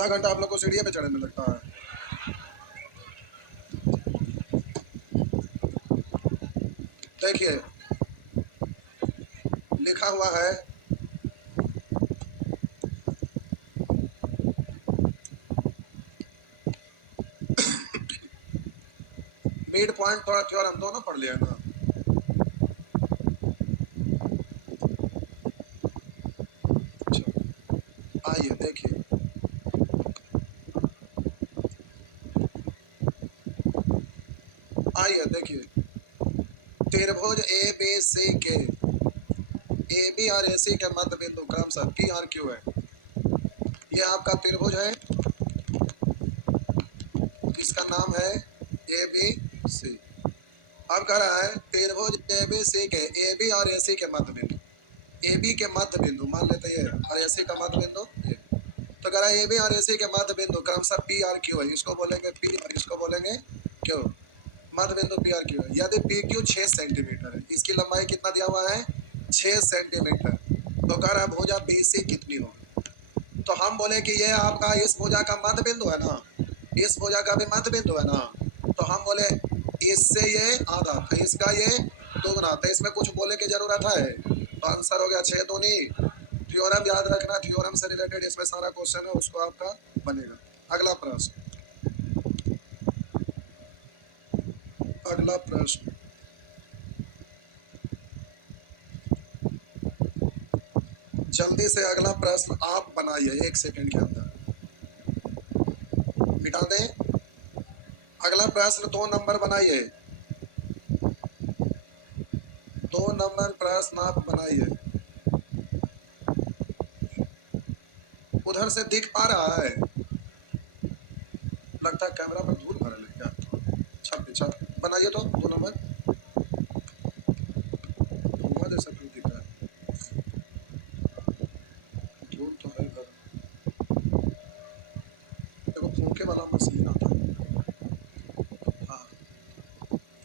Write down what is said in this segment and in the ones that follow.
आधा घंटा आप लोग को सीढ़ियों पे चढ़ने लगता है। देखिए लिखा हुआ है मिड पॉइंट थ्योरम, दोनों पढ़ लिया ना। अच्छा आइए देखिए, आइए देखिए, त्रिभुज ए बी सी के ए बी और ए सी के मध्य बिंदु क्रमशः पी और क्यू है। ये आपका त्रिभुज है, इसका नाम है ए बी सी। अब कह रहा है त्रिभुज ए बी सी के ए बी और ए सी के मध्य बिंदु, ए बी के मध्य बिंदु मान लेते हैं ये, और ए सी का मध्य बिंदु ये। तो कह रहा है ए बी और ए सी के मध्य बिंदु क्रमशः पी और क्यू है। इसको बोलेंगे पी और इसको बोलेंगे क्यू। मध्य बिंदु पी और क्यू है। यदि पी क्यू 6 सेंटीमीटर है, इसकी लंबाई कितना दिया हुआ है 6 सेंटीमीटर, तो कह रहा है भुजा बी सी कितनी होगी। तो हम बोले कि ये आपका इस भुजा का मध्य बिंदु है ना, इस भुजा का भी मध्य बिंदु है ना, तो हम बोले इससे ये आधा था, इसका ये दोगुना, तो इसमें कुछ बोले की जरूरत है। तो आंसर हो गया 6 दूनी। थ्योरम याद रखना, थ्योरम से रिलेटेड इसमें सारा क्वेश्चन है, उसको आपका बनेगा। अगला प्रश्न, अगला प्रश्न, जल्दी से अगला प्रश्न आप बनाइए 1 सेकंड के अंदर, मिटा दें। अगला प्रश्न 2 नंबर बनाइए, 2 नंबर प्रश्न आप बनाइए। उधर से दिख पा रहा है? लगता है कैमरा पर धूल भरल है क्या? छप छप बनाइए तो 2 नंबर। धुआं जैसा क्यों दिख रहा है? धूल तो है भर। देखो फूंके वाला मशीन आता है। हाँ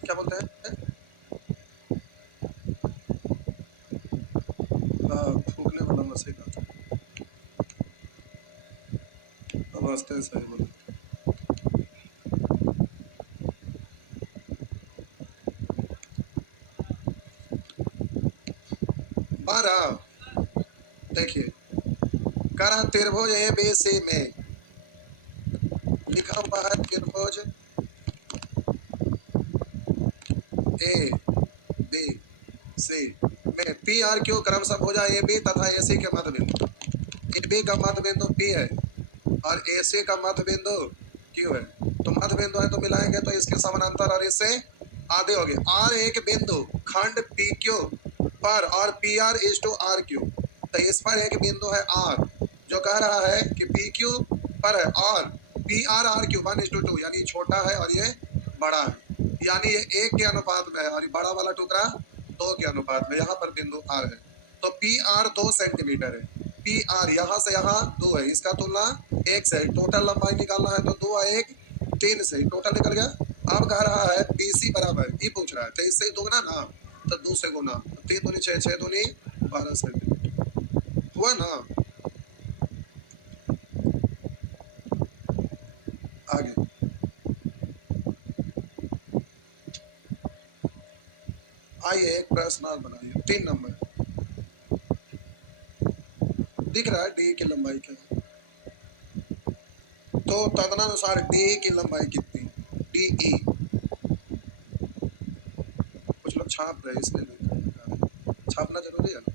क्या बोलते हैं? हाँ फूकने वाला मशीन आता है। नमस्ते सही बोले। 12 देखिए, करा त्रिभुज ए बी सी में लिखा हुआ है त्रिभुज ए बी सी में पी आर क्यू क्रमशः भुजा ए बी तथा ए सी के मध्य बिंदु, ए बी का मध्य बिंदु पी है और ए सी का मध्य बिंदु क्यू है। तो मध्य बिंदु है तो मिलाएंगे तो इसके समानांतर और इससे आधे हो गए। आर एक बिंदु खंड पी क्यू पर और P R is to R Q, तो इस पर एक बिंदु है आर जो कह रहा है कि पी क्यू पर है और पी आर आर क्यू 1:2, यानी छोटा है और ये बड़ा है, यानी ये 1 के अनुपात में है और ये बड़ा वाला टुकड़ा 2 के अनुपात में। यहाँ पर बिंदु आर है तो पी आर 2 सेंटीमीटर है। पी आर यहाँ से यहाँ 2 है, इसका तुलना 1 से, टोटल लंबाई निकालना है तो 2 और 1 3 से टोटल निकल गया। अब कह रहा है बी सी बराबर, ये पूछ रहा है तो इससे दोगुना ना, तो 2 से गुना, 3 दूनी 6, 6 दूनी 12 सेंटीमीटर हुआ ना। आगे आइए एक प्रश्न और बनाइए 3 नंबर। दिख रहा है डी की लंबाई क्या है, तो तदनुसार डी की लंबाई कितनी, डी ई। कुछ लोग छाप रहे इसलिए नहीं कर रहे, छापना जरूरी है ना।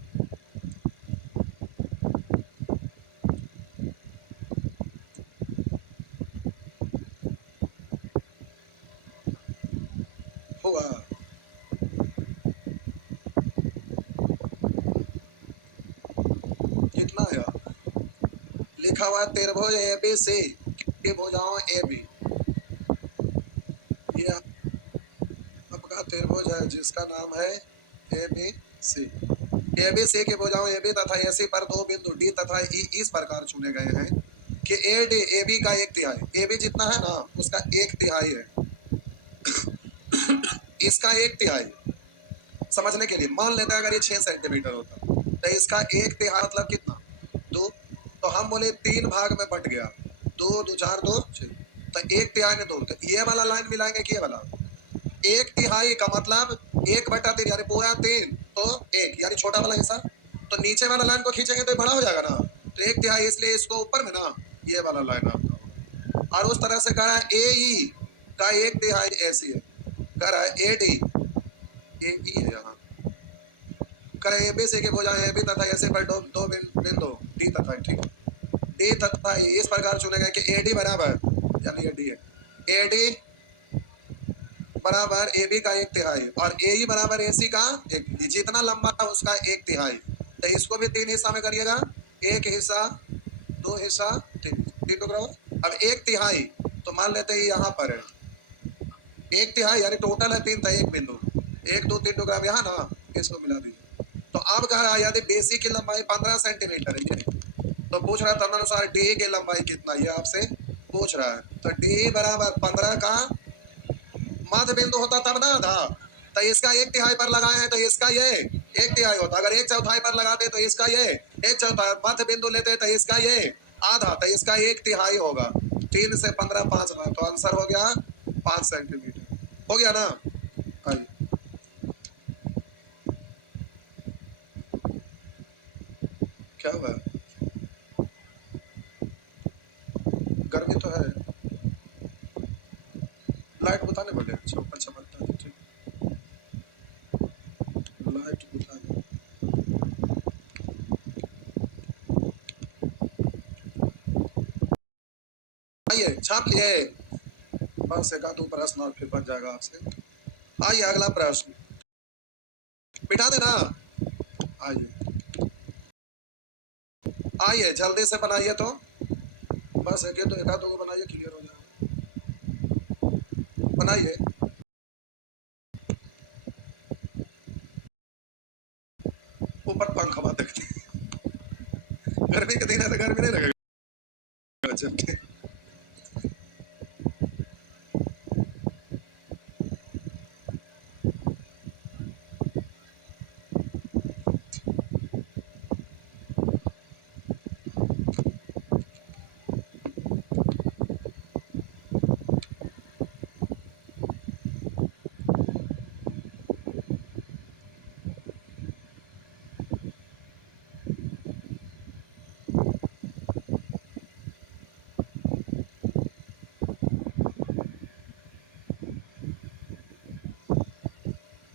हुआ कितना है? लिखा हुआ त्रिभुज ए बी सी की भुजाओं ए बी, ये आपका त्रिभुज है जिसका नाम है A B C. A B C की भुजाओं ए बी तथा ए सी पर 2 बिंदु डी तथा ई इस प्रकार चुने गए हैं कि ए डी ए बी का 1/3, ए बी जितना है ना उसका 1/3 है, इसका 1/3। समझने के लिए मान लेते हैं अगर ये 6 सेंटीमीटर होता तो इसका 1/3 मतलब कितना 2, तो हम बोले 3 भाग में बट गया 2 2 4 2 6, तो 1/3 में 2, तो ये वाला लाइन मिलाएंगे कि ये वाला 1/3 का मतलब 1/3 यानी पूरा 3, तो 1 यानी छोटा वाला हिस्सा, तो नीचे वाला लाइन को खींचेंगे तो ये बड़ा हो जाएगा ना, तो 1/3 इसलिए इसको ऊपर में ना ये वाला लाइन आपका होगा। और उस तरह से कह रहा है ए ई का 1/3 ऐसी है, कह रहा है ए डी ए ई है यहाँ, कह रहा है ए बी सी के भुजा ए बी तथा ऐसे पर दो बिंदु डी तथा, ठीक है, डी तथा ई इस प्रकार चुने गए कि ए डी बराबर, यानी ये डी है, ए डी बराबर ए बी का 1/3 और ए ई बराबर ए सी का जितना लंबा है उसका 1/3, तो इसको भी 3 हिस्सा में करिएगा, 1 हिस्सा 2 हिस्सा 3, ठीक टुकड़ा। अब 1/3 तो मान लेते हैं यहाँ पर है 1/3 यानी टोटल है 3, तो 1 बिंदु 1 2 3 टुकड़ा यहाँ ना, इसको मिला दीजिए। तो अब कह रहा है यदि बेसी की लंबाई 15 सेंटीमीटर है ये, तो पूछ रहा है तदनुसार डी की लंबाई कितना, ये आपसे पूछ रहा है, तो डी बराबर 15 का मध्य बिंदु होता तब ना था, तो इसका 1/3 पर लगाए हैं तो इसका ये 1/3 होता, अगर 1/4 पर लगाते तो इसका ये 1/4, मध्य बिंदु लेते तो इसका ये आधा, तो इसका 1/3 होगा। 3 से 15 5 में, तो आंसर हो गया 5 सेंटीमीटर, हो गया ना। आइए क्या हुआ, गर्मी तो है, लाइट बुताने बोले, अच्छा ऊपर चमकता है, ठीक, लाइट बुताने, आइए छाप लिए, बस एक आध प्रश्न और फिर बन जाएगा आपसे। आइए अगला प्रश्न, बिठा देना, आइए आइए जल्दी से बनाइए, तो बस एक तो एक आध को बनाइए, क्लियर हो जाएगा, बनाइए। ऊपर पंखा बात देखते, गर्मी के दिन है तो गर्मी नहीं लगेगा, अच्छा ठीक।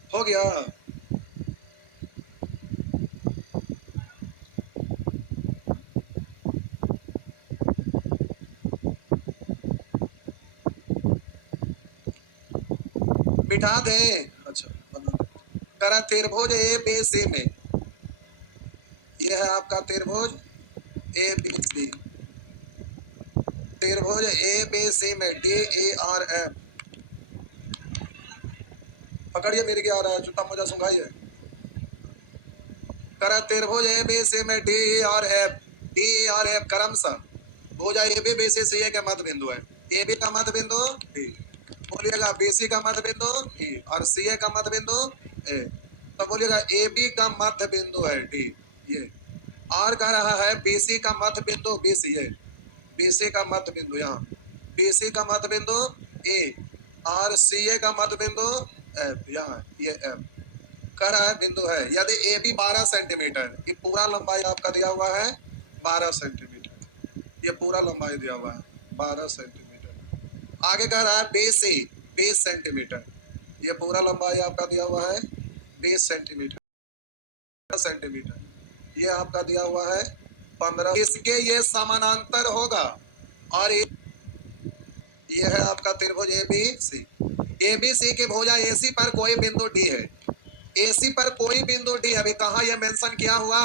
हो गया, बिठा दे, अच्छा बना करा त्रिभुज ए बी सी में, यह है आपका त्रिभुज ए बी सी, त्रिभुज ए बी सी में डी ए आर एफ, पकड़िए मेरे के आ रहा है, जूता मोजा सुंघाइए, करा त्रिभुज ए बी सी में डी और एफ, डी और एफ क्रमशः भुजा ए बी बी सी सी ए के मध्य बिंदु है, ए बी का मध्य बिंदु डी, बोलिएगा बी सी का मध्य बिंदु ई और सी ए का मध्य बिंदु ए, तो बोलिएगा ए बी का मध्य बिंदु है डी, ये और कह रहा है बी सी का मध्य बिंदु बी सी ए, बी सी का मध्य बिंदु यहाँ, बी सी का मध्य बिंदु ए और सी ए का मध्य बिंदु एफ, यहाँ ये एफ, कह रहा है बिंदु है, यदि ए बी 12 सेंटीमीटर, ये पूरा लंबाई आपका दिया हुआ है 12 सेंटीमीटर, ये पूरा लंबाई दिया हुआ है 12 सेंटीमीटर, आगे कह रहा है बी सी 20 सेंटीमीटर, ये पूरा लंबाई आपका दिया हुआ है 20 सेंटीमीटर, ये आपका दिया हुआ है 15, इसके ये समानांतर होगा, और ये है आपका त्रिभुज A B C, A B C की भुजा ए सी पर कोई बिंदु डी है, एसी पर कोई बिंदु डी, अभी कहा यह मेंशन किया हुआ,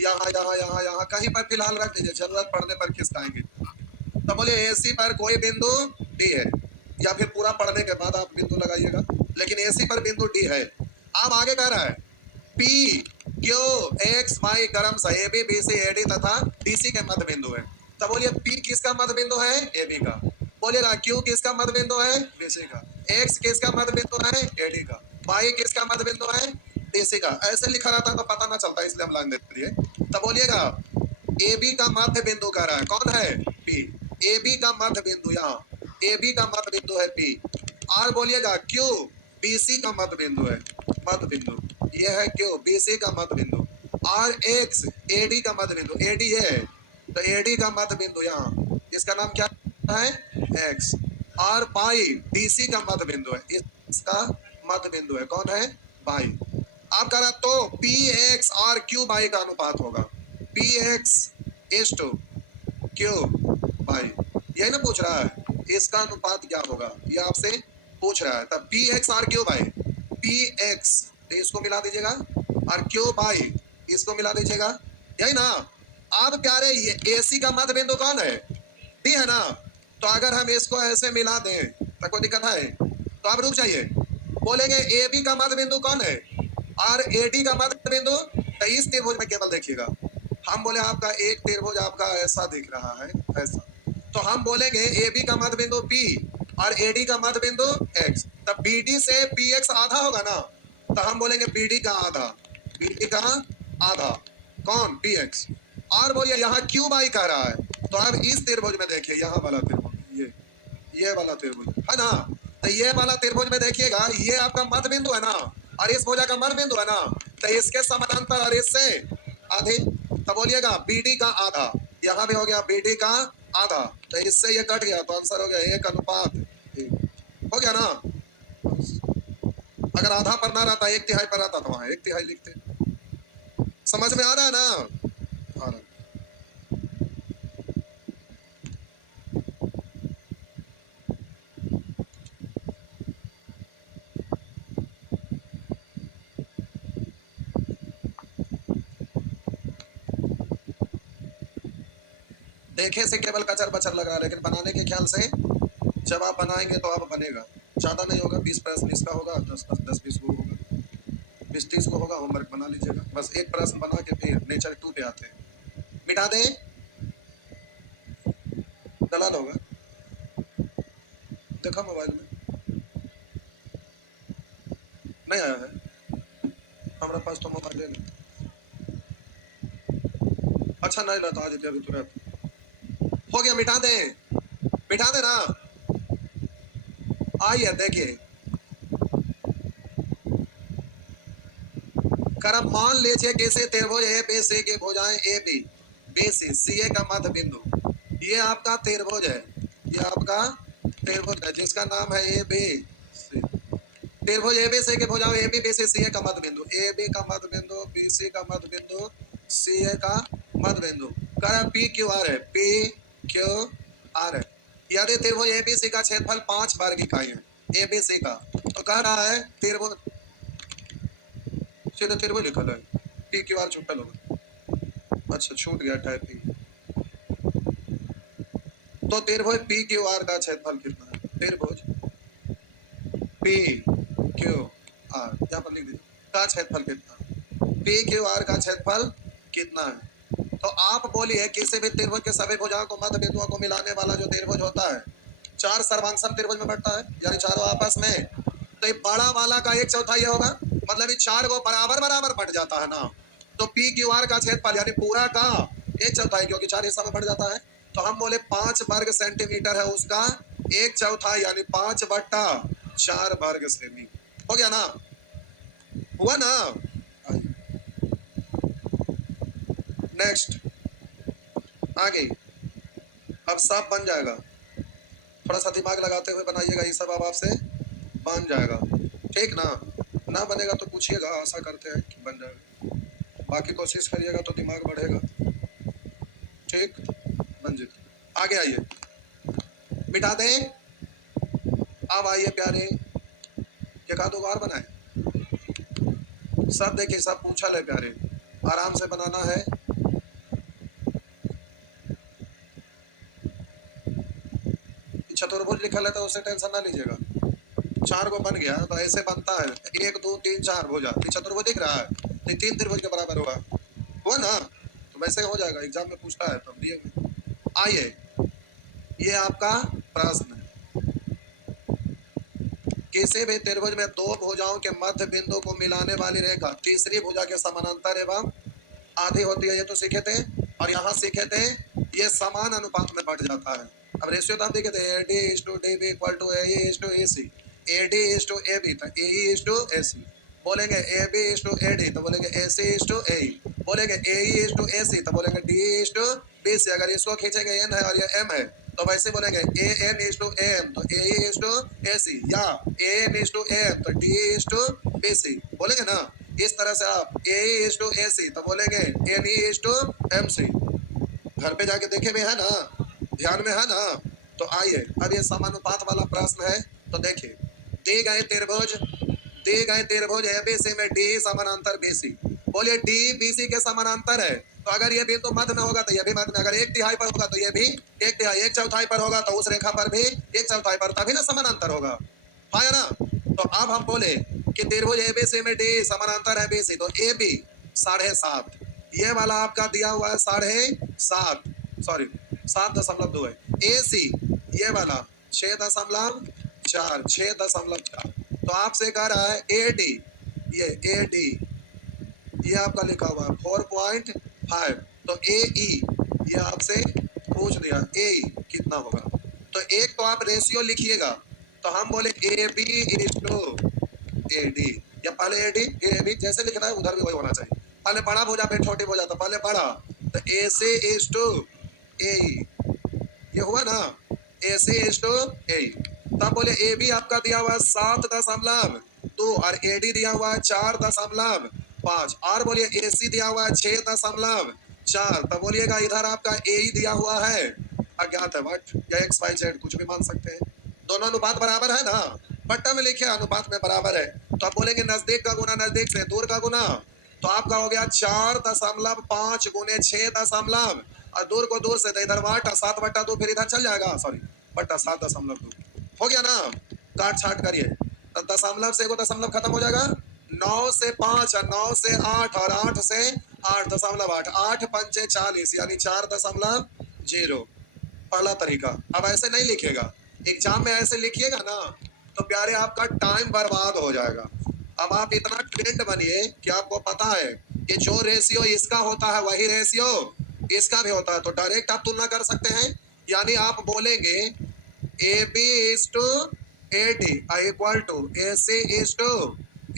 यहाँ यहाँ यहाँ यहाँ कहीं पर फिलहाल रख दीजिए, जरूरत पड़ने पर खिसकाएंगे, तो बोलिए एसी पर कोई बिंदु डी है, या फिर पूरा पढ़ने के बाद आप बिंदु लगाइएगा, लेकिन एसी पर बिंदु डी है। अब आगे कह रहा है पी क्यू एक्स वाई क्रमशः A B B C A D तथा डी सी के मध्य बिंदु है, तो बोलिए पी किसका मध्य बिंदु है, ए बी का, बोलिएगा क्यू किसका मध्य बिंदु है, बी सी का, एक्स किसका मध्य बिंदु है, ए डी का, वाई किसका मध्य बिंदु है, डीसी का, ऐसे लिखा रहता तो पता ना चलता, इसलिए हम लाइन देते दिए, तब बोलिएगा ए बी का मध्य बिंदु कह रहा है कौन है, पी, ए बी का मध्य बिंदु, यहाँ ए बी का मध्य बिंदु है पी। आर बोलिएगा क्यू बी सी का मध्य बिंदु है, मध्य बिंदु ये है क्यू बी सी का मध्य बिंदु। आर एक्स ए डी का मध्य बिंदु, ए डी है तो ए डी का मध्य बिंदु यहाँ, इसका नाम क्या है X. R pi B C का मध्य बिंदु है, इसका मध्य बिंदु है कौन है बाई। आप कह रहा तो P X R Q Y का अनुपात होगा, P X is to Q Y, यही ना पूछ रहा है इसका अनुपात क्या होगा, ये आपसे पूछ रहा है। तब P X R Q Y, P X तो इसको मिला दीजिएगा और क्यू बाई इसको मिला दीजिएगा, यही ना। अब प्यारे ये एसी का मध्य बिंदु कौन है डी है ना, तो अगर हम इसको ऐसे मिला दें तो कोई दिक्कत है, तो आप रुक जाइए। बोलेंगे ए बी का मध्य बिंदु कौन है और ए डी का मध्य बिंदु, तो इस त्रिभुज में केवल देखिएगा। हम बोले आपका एक त्रिभुज आपका ऐसा दिख रहा है ऐसा, तो हम बोलेंगे ए बी का मध्य बिंदु पी और ए डी का मध्य बिंदु एक्स, तब बी डी से पी एक्स आधा होगा ना, तो हम बोलेंगे बी डी का आधा, बी डी का आधा कौन पी एक्स। और बोलिए यहाँ क्यू बाई कह रहा है, तो अब इस त्रिभुज में देखिए, यहाँ वाला त्रिभुज ये वाला त्रिभुज है ना, तो ये वाला त्रिभुज में देखिएगा ये आपका मध्य बिंदु है ना और इस भुजा का मध्य बिंदु है ना, तो इसके समानांतर और इससे आधे, तो बोलिएगा बी डी का आधा, यहाँ भी हो गया बी डी का आधा, तो इससे ये कट गया तो आंसर हो गया 1:1 हो गया ना। अगर आधा पर ना रहता 1/3 पर रहता तो वहां 1/3 लिखते। समझ में आ रहा है ना, आ रहा। देखे से केवल कचर बचर लग रहा है, लेकिन बनाने के ख्याल से जब आप बनाएंगे तो आप बनेगा, ज्यादा नहीं होगा, 20 प्रश्न इसका होगा, 10-20 को होगा, 20-30 को होगा, होमवर्क बना लीजिएगा। बस एक प्रश्न बना के फिर नेचर 2 पे आते हैं, मिटा दें डला होगा, देखा मोबाइल में नहीं आया है, हमारे पास तो मोबाइल है नहीं। अच्छा नहीं लाता आज अभी तुरंत हो गया, मिटा दे ना। आइए देखिए, करम मान लीजिए किसी त्रिभुज ए बी सी की भुजाएं ए बी बी सी सी ए का मध्य बिंदु, ये आपका त्रिभुज है, ये आपका त्रिभुज है जिसका नाम है ए बी सी। त्रिभुज ए बी सी की भुजाएं ए बी बी सी सी ए का मध्य बिंदु, ए बी का मध्य बिंदु बी सी का मध्य बिंदु सी ए का मध्य बिंदु, कर पी क्यू आर है, पी क्यू आर है। यदि त्रिभुज ए बी सी का क्षेत्रफल 5 वर्ग इकाई है ए बी सी का, तो कह रहा है त्रिभुज, सीधे त्रिभुज लिखल है, पी क्यू आर छुट्टल होगा, अच्छा छूट गया टाइपिंग। तो त्रिभुज पी क्यू आर का क्षेत्रफल कितना है, त्रिभुज पी क्यू आर यहाँ पर लिख दीजिए का क्षेत्रफल कितना, पी क्यू आर का क्षेत्रफल कितना है। तो आप बोलिए किसी भी त्रिभुज के सभी भुजाओं को मध्य बिंदुओं को मिलाने वाला जो त्रिभुज होता है 4 सर्वांगसम त्रिभुज में बढ़ता है, यानी चारों आपस में, तो ये बड़ा वाला का 1/4 होगा, मतलब ये 4 को बराबर बराबर बढ़ जाता है ना, तो पी क्यू आर का क्षेत्रफल यानी पूरा का 1/4 क्योंकि 4 हिस्सा में बढ़ जाता है, तो हम बोले 5 वर्ग सेंटीमीटर है उसका 1/4 यानी 5/4 वर्ग सेमी, हो गया ना, हुआ ना। नेक्स्ट आगे, अब सब बन जाएगा, थोड़ा सा दिमाग लगाते हुए बनाइएगा, ये सब अब आपसे बन जाएगा, ठीक ना। ना बनेगा तो पूछिएगा, आशा करते हैं कि बन जाएगा, बाकी कोशिश करिएगा तो दिमाग बढ़ेगा, ठीक बन जाए। आगे आइए, मिटा दें। अब आइए प्यारे, एक आध बार बनाए, सब देखिए सब पूछा ले प्यारे, आराम से बनाना है। चतुर्भुज लिखा है तो उससे टेंशन ना लीजिएगा, 4 को बन गया तो ऐसे बनता है 1 2 3 4 भुजा, चतुर्भुज दिख रहा है तो 3 त्रिभुज के बराबर हुआ ना, तो वैसे हो जाएगा, एग्जाम में पूछता है तब दिए। आइए, ये आपका प्रश्न है, किसी भी त्रिभुज में 2 भुजाओं के मध्य बिंदु को मिलाने वाली रेखा तीसरी भुजा के समानांतर एवं आधी होती है, ये तो सीखे थे, और यहाँ सीखे थे ये समान अनुपात में बढ़ जाता है, अब रेशियो तो आप देखे थे A D is to D B equal to A is to A C, A D is to A B तो A is to A C, बोलेंगे A B is to A D तो बोलेंगे ए C is to ए, बोलेंगे ए is to A C तो बोलेंगे D is to B C. अगर इसको खींचेंगे एन है और ये एम है तो वैसे बोलेंगे A N is to A M तो A is to A C, या A N is to A M तो D is to B C, बोलेंगे ना। इस तरह से आप ए इज टू ए सी तो बोलेंगे N is to M C. घर पे जाके देखे में है ना, ध्यान में है ना। तो आइए अब ये समानुपात वाला प्रश्न है, तो देखिए दी गए त्रिभुज एबीसी में डी समानांतर बीसी, बोलिए डी बीसी के समानांतर है तो अगर ये बिंदु मध्य में होगा तो ये भी मध्य में, अगर एक तिहाई पर होगा तो ये भी एक तिहाई, एक चौथाई पर होगा तो उस रेखा पर भी एक चौथाई पर, तभी ना समानांतर होगा, है ना। तो अब हम बोले कि त्रिभुज एबीसी में डी समानांतर है बीसी, तो ए बी 7.5, ये वाला आपका दिया हुआ है 7.5, सॉरी 7.2 है। ए सी ये वाला 6.4, 6.4। तो आपसे कह रहा है ए डी, ये ए डी ये आपका लिखा हुआ है 4.5, तो ए ई ये आपसे पूछ दिया ए ई कितना होगा। तो एक तो आप रेशियो लिखिएगा, तो हम बोले A B is to A D, या पहले ए डी ए बी जैसे लिखना है उधर भी वही होना चाहिए, पहले बड़ा भुजा फिर छोटी भुजा, तो पहले बड़ा तो ए सी इज टू ए ई, ये हुआ ना ए सी इज टू ए ई। तब बोले ए बी आपका दिया हुआ 7.2 और ए डी दिया हुआ 4.5, और बोलिए ए सी दिया हुआ 6.4, तब बोलिएगा इधर आपका ए ई दिया हुआ है अज्ञात है वट या एक्स वाई जेड कुछ भी मान सकते हैं, दोनों अनुपात बराबर है ना, पट्टा में लिखे अनुपात में बराबर है। तो आप बोलेंगे नजदीक का गुना नजदीक से, दूर का गुना, तो आपका हो गया 4.5 गुने 6 और दूर को दूर से तो इधर वाट 7/2 फिर इधर चल जाएगा, सॉरी बट्टा 7.2 हो गया ना, काट छाट करिए तो दशमलव से एगो दशमलव खत्म हो जाएगा, 9 से 5 और 9 से 8 और 8 से 8.8, 8 पंचे 40 यानी 4.0, पहला तरीका। अब ऐसे नहीं लिखेगा, एग्जाम में ऐसे लिखिएगा ना तो प्यारे आपका टाइम बर्बाद हो जाएगा। अब आप इतना ट्रेंड बनिए कि आपको पता है कि जो रेशियो इसका होता है वही रेशियो इसका भी होता है, तो डायरेक्ट आप तुलना कर सकते हैं। यानी आप बोलेंगे A B is to A D equal to A C is to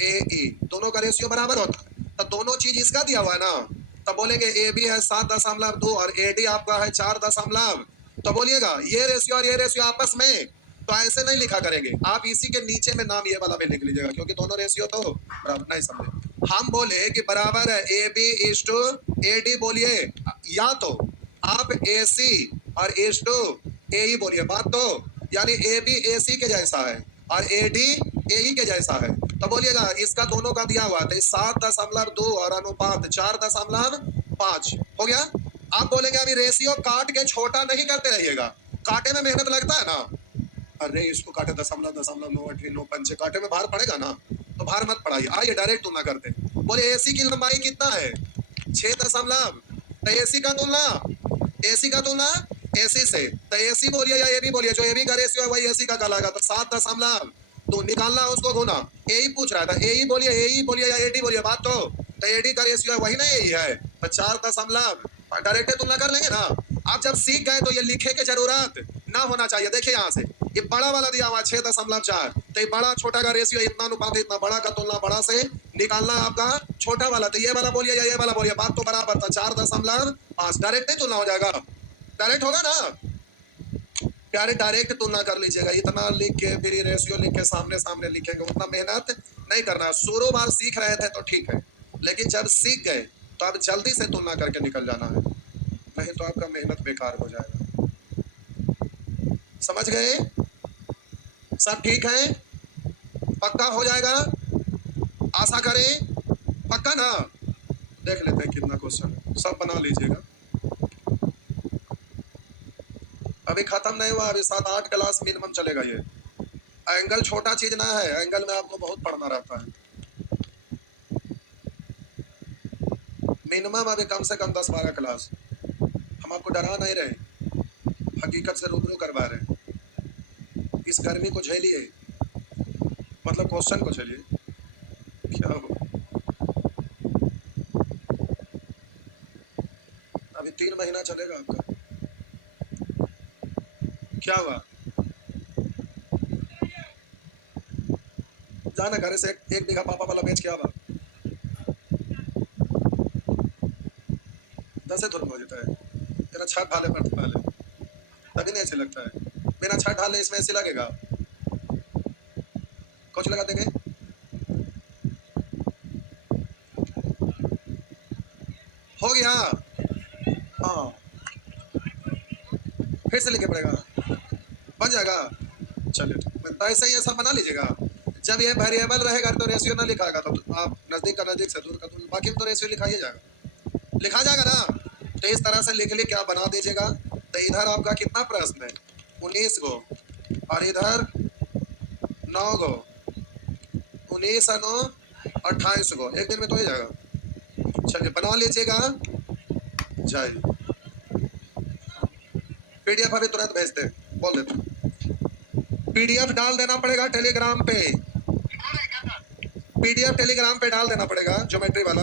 A E, दोनों का रेशियो बराबर होता है, तो दोनों चीज इसका दिया हुआ है ना, तो बोलेंगे ए बी है 7.2 और ए डी आपका है 4, तो बोलिएगा ये रेशियो और ये रेशियो आपस में, तो ऐसे नहीं लिखा करेंगे आप, इसी के नीचे में नाम ये वाला भी लिख लीजिएगा क्योंकि दोनों रेशियो तो बराबर नहीं समझे। हम बोले कि बराबर है A B is to A D, बोलिए या तो आप ए सी और इज टू ए ई बोलिए, बात तो यानी ए बी ए सी के जैसा है और ए डी ए ई के जैसा है, तो बोलिएगा इसका दोनों का दिया हुआ था 7.2 और अनुपात 4.5 हो गया। आप बोलेंगे अभी रेशियो काट के छोटा नहीं करते रहिएगा, काटे में मेहनत लगता है ना, अरे इसको काटे 0.9 पंचे काटे में भार पड़ेगा ना, तो भार मत पड़ाइए, आइए डायरेक्ट तुलना करते हैं। बोले एसी की लंबाई कितना है 6 तो एसी का तुलना एसी से, तो एसी बोलिए या एबी बोलिए, जो एबी का रेशियो है वही एसी का कहलाएगा, तो 7 तो निकालना उसको गुना, ए ही पूछ रहा था ए ही बोलिए या एडी बोलिए, बात तो एडी का रेशियो है वही ना यही है, तो 4 डायरेक्ट तुलना कर लेंगे ना। आप जब सीख गए तो ये लिखे के जरूरत ना होना चाहिए। देखिए यहाँ से ये बड़ा वाला दिया हुआ 6.4, तो ये बड़ा छोटा का रेशियो इतना अनुपात इतना, बड़ा का तुलना बड़ा से निकालना आपका छोटा वाला, तो ये वाला बोलिए या ये वाला बोलिए, बात तो बराबर था 4.5, डायरेक्ट नहीं तुलना हो जाएगा, डायरेक्ट होगा ना प्यारे, डायरेक्ट तुलना कर लीजिएगा। इतना लिख के फिर ये रेशियो लिख के सामने सामने लिखेंगे, उतना मेहनत नहीं करना। शुरू बार सीख रहे थे तो ठीक है, लेकिन जब सीख गए तो अब जल्दी से तुलना करके निकल जाना है, नहीं तो आपका मेहनत बेकार हो जाएगा। समझ गए? सब ठीक है? पक्का हो जाएगा, आशा करें, पक्का ना। देख लेते हैं कितना क्वेश्चन है, सब बना लीजिएगा। अभी खत्म नहीं हुआ, अभी 7-8 क्लास मिनिमम चलेगा। ये एंगल छोटा चीज ना है, एंगल में आपको बहुत पढ़ना रहता है। मिनिमम अभी कम से कम 10-12 क्लास। हम आपको डरा नहीं रहे, हकीकत से रूबरू करवा रहे। इस गर्मी को झेलिए, मतलब क्वेश्चन को झेलिए। क्या हो, अभी 3 महीना चलेगा आपका। क्या हुआ? जाना घर से एक बीघा पापा वाला बेच के आवा। 10 से थोड़ा हो जाता है। तेरा छत ढाले पर पहले तभी नहीं अच्छा लगता है। बिना छत ढाले इसमें ऐसे लगेगा। कुछ लगा देंगे। हो गया। हाँ, फिर से लेके पड़ेगा। बन जाएगा। चलिए तो ऐसा ही ऐसा बना लीजिएगा। जब ये वेरिएबल रहेगा तो रेशियो ना लिखाएगा तो आप नजदीक का नजदीक से दूर का दूर, बाकी में तो रेशियो लिखा ही जाएगा। लिखा जाएगा ना। तो इस तरह से लिख लिख क्या बना दीजिएगा। तो इधर आपका कितना प्रश्न है? 19 गो। और इधर 9 गो। 19 और 9 28 गो। एक दिन में तो हो जाएगा। चलिए बना लीजिएगा। जाइए। पीडीएफ अभी तुरंत भेज दे। बोल देते। पीडीएफ डाल देना पड़ेगा टेलीग्राम पे। पीडीएफ टेलीग्राम पे डाल देना पड़ेगा ज्योमेट्री वाला।